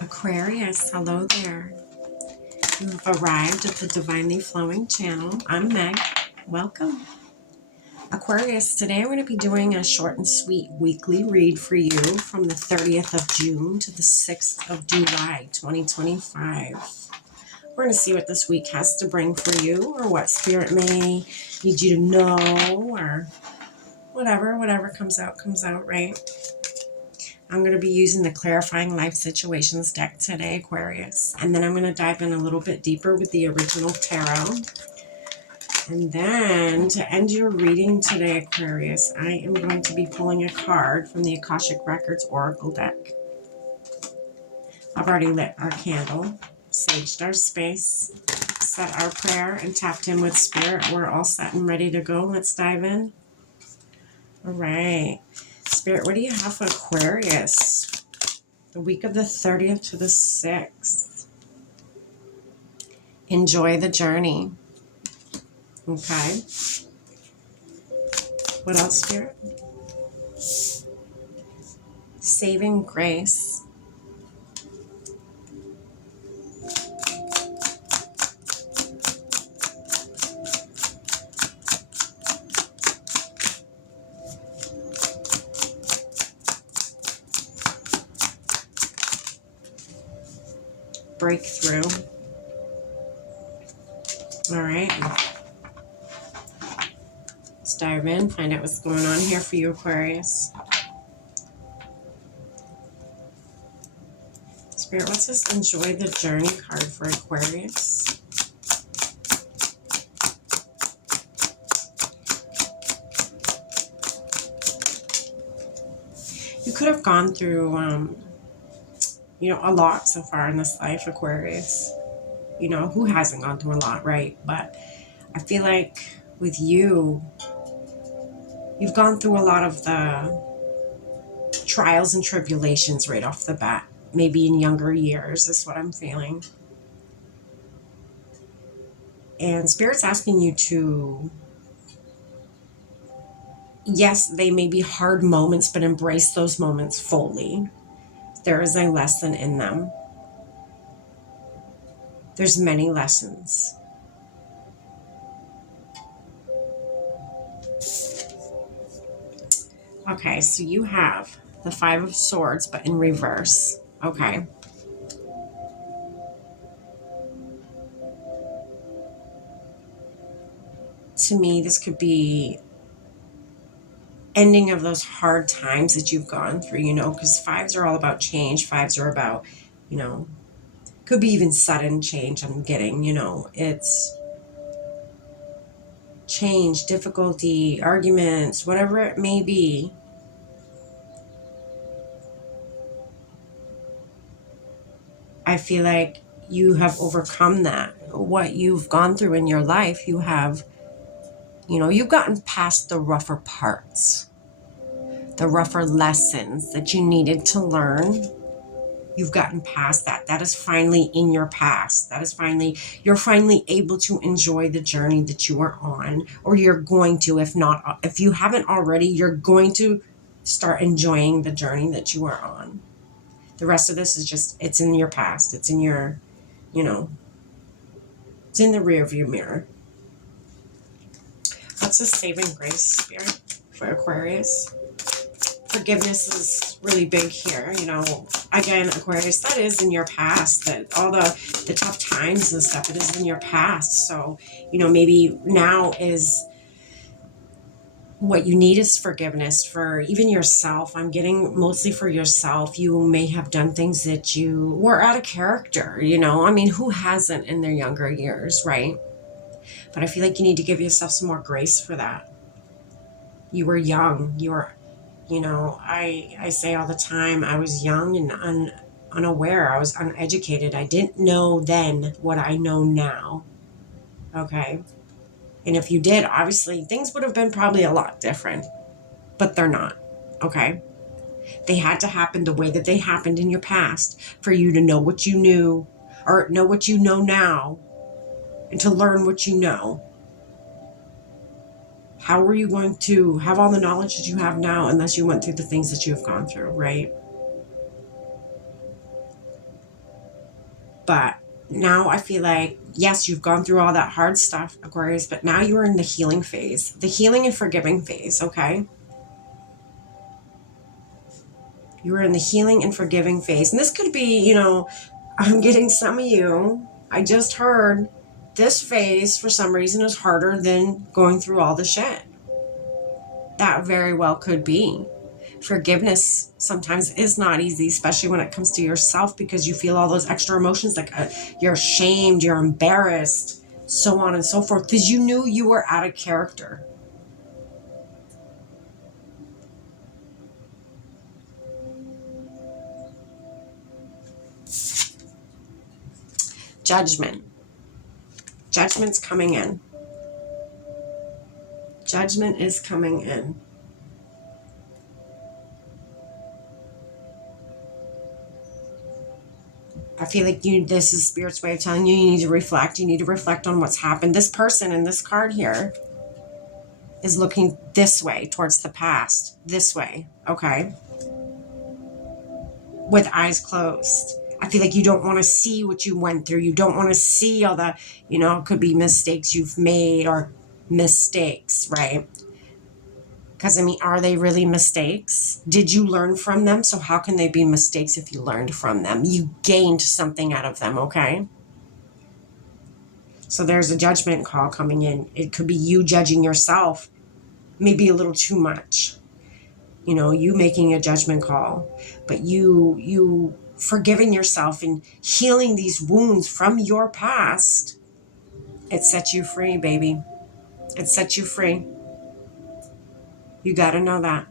Aquarius, hello there. You have arrived at the Divinely Flowing channel. I'm Meg. Welcome. Aquarius, today I'm going to be doing a short and sweet weekly read for you from the 30th of June to the 6th of July, 2025. We're going to see what this week has to bring for you, or what Spirit may need you to know, or whatever comes out, right? I'm going to be using the Clarifying Life Situations deck today, Aquarius. And then I'm going to dive in a little bit deeper with the original tarot. And then to end your reading today, Aquarius, I am going to be pulling a card from the Akashic Records Oracle deck. I've already lit our candle, saged our space, said our prayer, and tapped in with Spirit. We're all set and ready to go. Let's dive in. All right. Spirit, what do you have for Aquarius? The week of the 30th to the 6th. Enjoy the journey. Okay. What else, Spirit? Saving grace. Breakthrough. All right. Let's dive in, find out what's going on here for you, Aquarius. Spirit, what's this enjoy the journey card for Aquarius? You could have gone through, a lot so far in this life, Aquarius. Who hasn't gone through a lot, right? But I feel like with you, you've gone through a lot of the trials and tribulations right off the bat. Maybe in younger years is what I'm feeling. And Spirit's asking you to, yes, they may be hard moments, but embrace those moments fully. There is a lesson in them. There's many lessons. Okay, so you have the Five of Swords, but in reverse. Okay. To me, this could be ending of those hard times that you've gone through, because fives are all about change. Fives are about, could be even sudden change. I'm getting, it's change, difficulty, arguments, whatever it may be. I feel like you have overcome that. What you've gone through in your life, you have, you've gotten past the rougher parts, the rougher lessons that you needed to learn. You've gotten past that. That is finally in your past. You're finally able to enjoy the journey that you are on, or you're going to, if you haven't already, you're going to start enjoying the journey that you are on. The rest of this is just, it's in your past. It's in your, it's in the rearview mirror. What's a saving grace, Spirit, for Aquarius? Forgiveness is really big here. Again, Aquarius, that is in your past. That all the tough times and stuff, it is in your past. So, maybe now is what you need is forgiveness for even yourself. I'm getting mostly for yourself. You may have done things that you were out of character, who hasn't in their younger years, right? But I feel like you need to give yourself some more grace for that. You were young. You were, I say all the time, I was young and unaware. I was uneducated. I didn't know then what I know now. Okay. And if you did, obviously things would have been probably a lot different, but they're not. Okay. They had to happen the way that they happened in your past for you to know what you knew, or know what you know now, and to learn what you know. How are you going to have all the knowledge that you have now unless you went through the things that you have gone through, right? But now I feel like, yes, you've gone through all that hard stuff, Aquarius, but now you're in the healing phase, the healing and forgiving phase, okay? You're in the healing and forgiving phase. And this could be, you know, I'm getting some of you, I just heard this phase for some reason is harder than going through all the shit. That very well could be. Forgiveness sometimes is not easy, especially when it comes to yourself, because you feel all those extra emotions like you're ashamed, you're embarrassed, so on and so forth, because you knew you were out of character. Judgment. Judgment's coming in. Judgment is coming in. I feel like this is Spirit's way of telling you, you need to reflect. You need to reflect on what's happened. This person in this card here is looking this way, towards the past. This way, okay? With eyes closed. I feel like you don't want to see what you went through. You don't want to see all the, you know, it could be mistakes you've made or mistakes, right? Because, I mean, are they really mistakes? Did you learn from them? So how can they be mistakes if you learned from them? You gained something out of them, okay? So there's a judgment call coming in. It could be you judging yourself, maybe a little too much. You know, you making a judgment call, but you forgiving yourself and healing these wounds from your past. It sets you free, baby. It sets you free. You got to know that.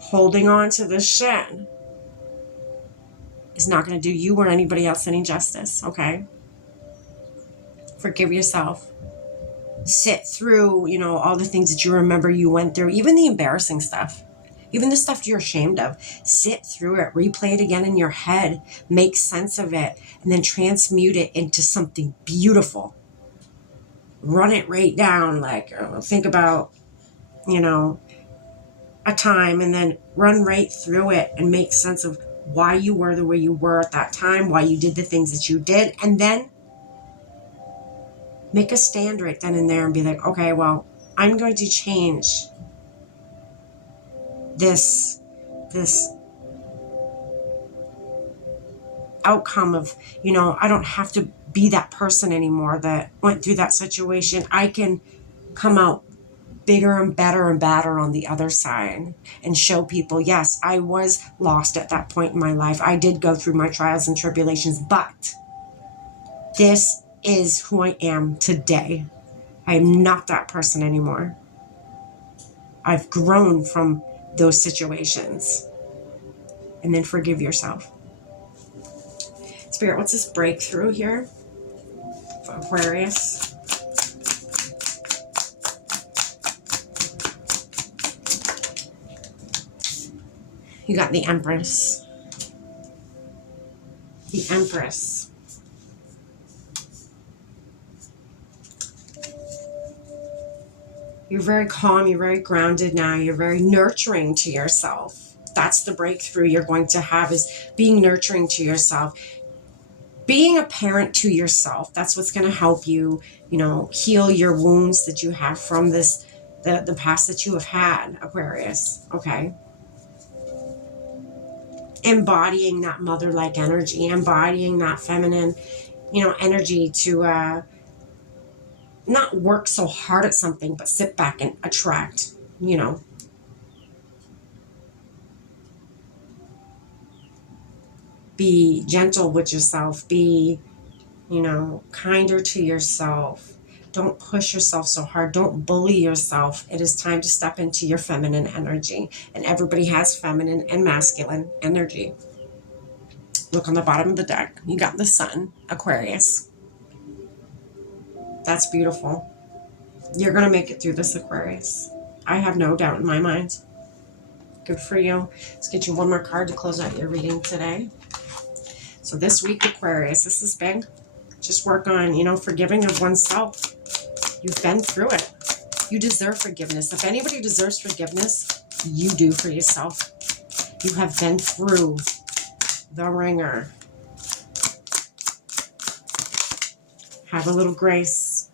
Holding on to this shit is not going to do you or anybody else any justice, okay? Forgive yourself. Sit through, you know, all the things that you remember you went through, even the embarrassing stuff, even the stuff you're ashamed of. Sit through it, replay it again in your head, make sense of it, and then transmute it into something beautiful. Run it right down, like think about, you know, a time, and then run right through it and make sense of why you were the way you were at that time, why you did the things that you did, and then make a stand right then and there and be like, okay, well, I'm going to change this outcome of, you know, I don't have to be that person anymore that went through that situation. I can come out bigger and better on the other side and show people, yes, I was lost at that point in my life. I did go through my trials and tribulations, but this is who I am today. I am not that person anymore. I've grown from those situations. And then forgive yourself. Spirit, what's this breakthrough here for Aquarius? You got the Empress. The Empress. You're very calm, you're very grounded now, you're very nurturing to yourself. That's the breakthrough you're going to have, is being nurturing to yourself. Being a parent to yourself, that's what's going to help you, you know, heal your wounds that you have from this, the past that you have had, Aquarius, okay? Embodying that mother-like energy, embodying that feminine, you know, energy to not work so hard at something, but sit back and attract, you know. Be gentle with yourself. Be, you know, kinder to yourself. Don't push yourself so hard. Don't bully yourself. It is time to step into your feminine energy. And everybody has feminine and masculine energy. Look on the bottom of the deck. You got the Sun, Aquarius. That's beautiful. You're going to make it through this, Aquarius. I have no doubt in my mind. Good for you. Let's get you one more card to close out your reading today. So this week, Aquarius, this is big. Just work on, you know, forgiving of oneself. You've been through it. You deserve forgiveness. If anybody deserves forgiveness, you do for yourself. You have been through the ringer. Have a little grace.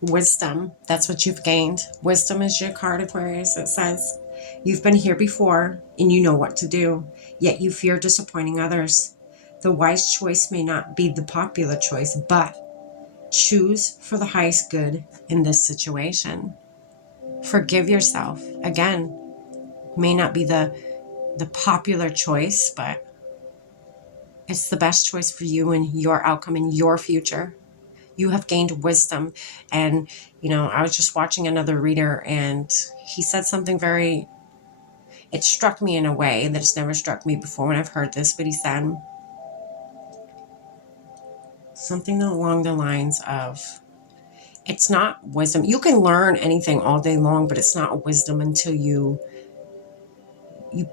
Wisdom, that's what you've gained. Wisdom is your card, Aquarius. It says, you've been here before and you know what to do, yet you fear disappointing others. The wise choice may not be the popular choice, but choose for the highest good in this situation. Forgive yourself. Again, may not be the popular choice, but it's the best choice for you and your outcome and your future. You have gained wisdom. And, you know, I was just watching another reader and he said something very, it struck me in a way that it's never struck me before when I've heard this, but he said something along the lines of, it's not wisdom. You can learn anything all day long, but it's not wisdom until you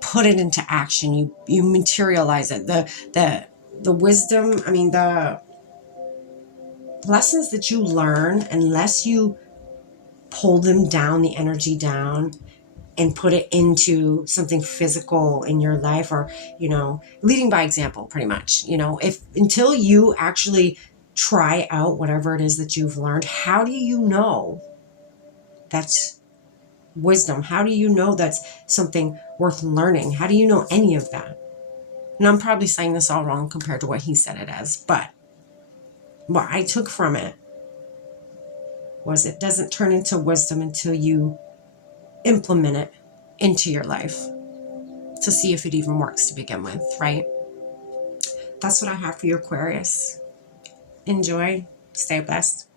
put it into action. You materialize it. The wisdom, I mean, the lessons that you learn, unless you pull them down, the energy down, and put it into something physical in your life, or, you know, leading by example, pretty much, you know, if until you actually try out whatever it is that you've learned, how do you know that's wisdom? How do you know that's something worth learning? How do you know any of that? And I'm probably saying this all wrong compared to what he said it as, but what I took from it was it doesn't turn into wisdom until you implement it into your life to see if it even works to begin with, right? That's what I have for you, Aquarius. Enjoy. Stay blessed.